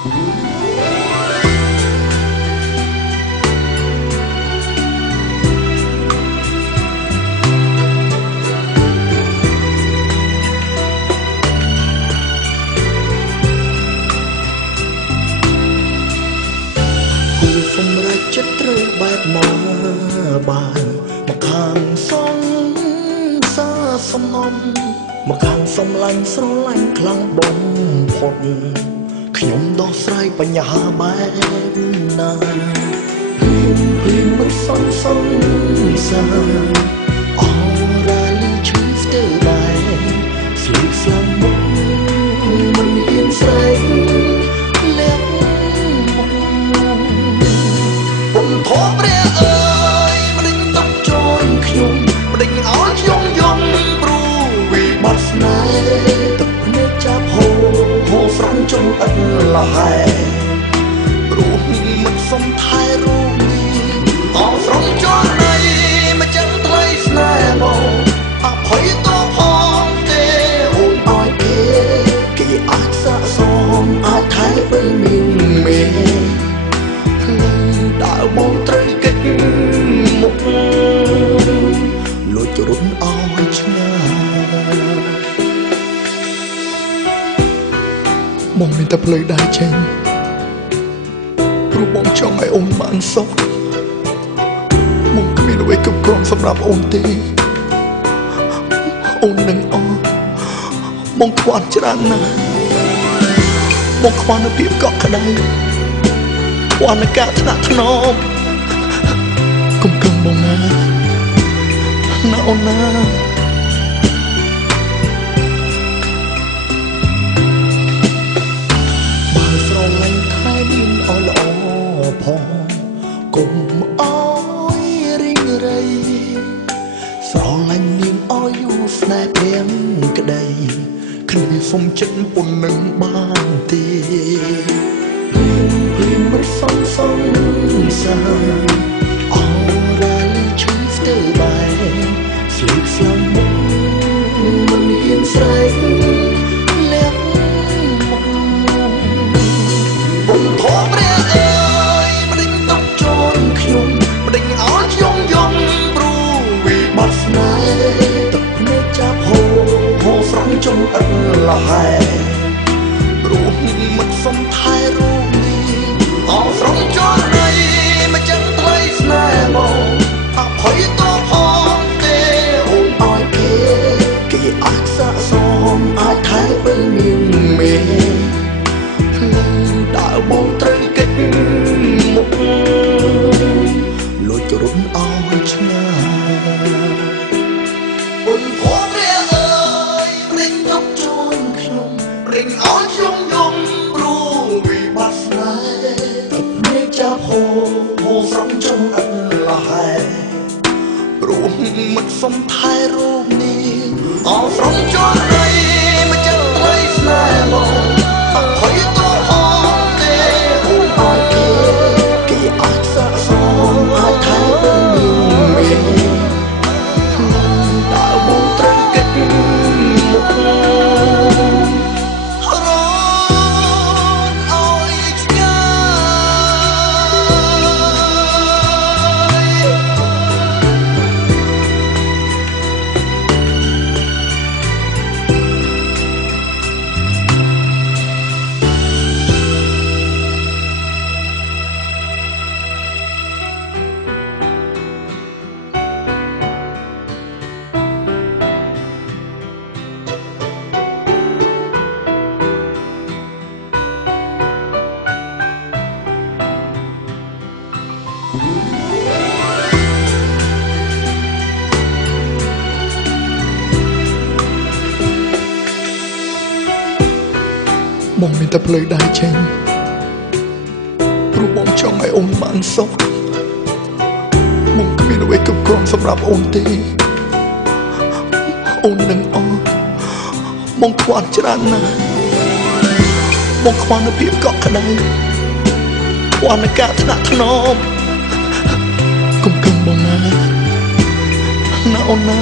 សម្រាប់ចិត្តត្រូវបែបណាបានមកខាងសំសាសំណំមកខាងសំឡាញ់ស្រឡាញ់ខ្លាំងបំផុតខ្ញុំដោះស្រាយបញ្ហាបែបណាព្រៀងមិនសន្សំសាអរ៉ាលីឈឺស្ទើរដែរស្លៀកស្លាំងមុខមិនមានស្រែកលាក់ពុំធំព្រះអើយមិនដេញតប់ជូនខ្ញុំមិនដេញឲ្យខ្ញុំយំព្រោះវិបត្តិស្នេហ៍ទឹកភ្នែកចាប់ហូរស្រង់ចង់អត់លហែព្រោះមិនសុំថែរូបនេះអោស្រង់ចង់ណៃមកចឹងថ្លៃស្នេហ៍មកអភ័យតផងទេអូនឲ្យគេអាចស័ក្តិសមអាចថែពេលមានមេដើរមកត្រូវកិច្ចមុខលួចរុនអោយឆ្ងាយបងមានតែភ្លើយដៃចេញព្រោះបងចង់ឲ្យអូនបានសុខបងគ្មានអ្វីគ្រប់គ្រាន់សម្រាប់អូនទេអូននឹងអស់បងខ្វល់ច្រើនណាស់បងខ្វល់នៅភាពកក់ក្ដៅខ្វល់នៅការថ្នាក់ថ្នមកុំគំបងណាអូនណាបើស្រឡាញ់ថែមានអល្អផងកុំអោយរីងរៃស្រឡាញ់នាងអោយយូរស្នេហ៍ព្រាមក្ដីគ្នាសុំចិត្តពុននឹងបានទេព្រៀងមិនសន្សំសាអរ៉ាលីឈឺស្ទើរដែរស្លៀកស្លាំងមុខមិនហ៊ានស្រែកលាក់មុខពុំធំព្រះអើយមិនដេញតប់ជូនខ្ញុំមិនដេញឲ្យខ្ញុំយំព្រោះវិបត្តិស្នេហ៍ទឹកភ្នែកចាប់ហូរស្រង់ចង់អត់លហែព្រោះមិនសុំថែរូបនេះអោស្រង់ចង់ណៃមកចឹងថ្លៃស្នេហ៍មកអភ័យតផងទេអូនឲ្យគេអាចស័ក្តិសមអាចថែពេលមានមេដើរបងត្រូវកិច្ចមុខលួចរុនអោយឆ្ងាយអូនខំព្រះអើយរិញទុកជូនខ្ញុំរិញអោយខ្ញុំយំព្រោះវិបត្តិស្នេហ៍ទឹកភ្នែកចាប់ហូរស្រង់ចង់អត់លហែព្រោះមិនសុំថែរូបនេះអោស្រង់ចង់ណៃមកចឹងថ្លៃស្នេហ៍មកអភ័យតផងទេអូនឲ្យគេអាចស័ក្តិសមអាចថែពេលមានមេដើរបងត្រូវកិច្ចមុខរត់ឲ្យឆ្ងាយបងមានតែភ្លើយដៃចេញព្រោះបងចង់ឲ្យអូនបានសុខបងគ្មានអ្វីគ្រប់គ្រាន់សម្រាប់អូនទេអូននឹងអស់បងខ្វល់ច្រើនណាស់បងខ្វល់នៅភាពកក់ក្ដៅខ្វល់នៅការថ្នាក់ថ្នមកុំគំបងណាអូនណា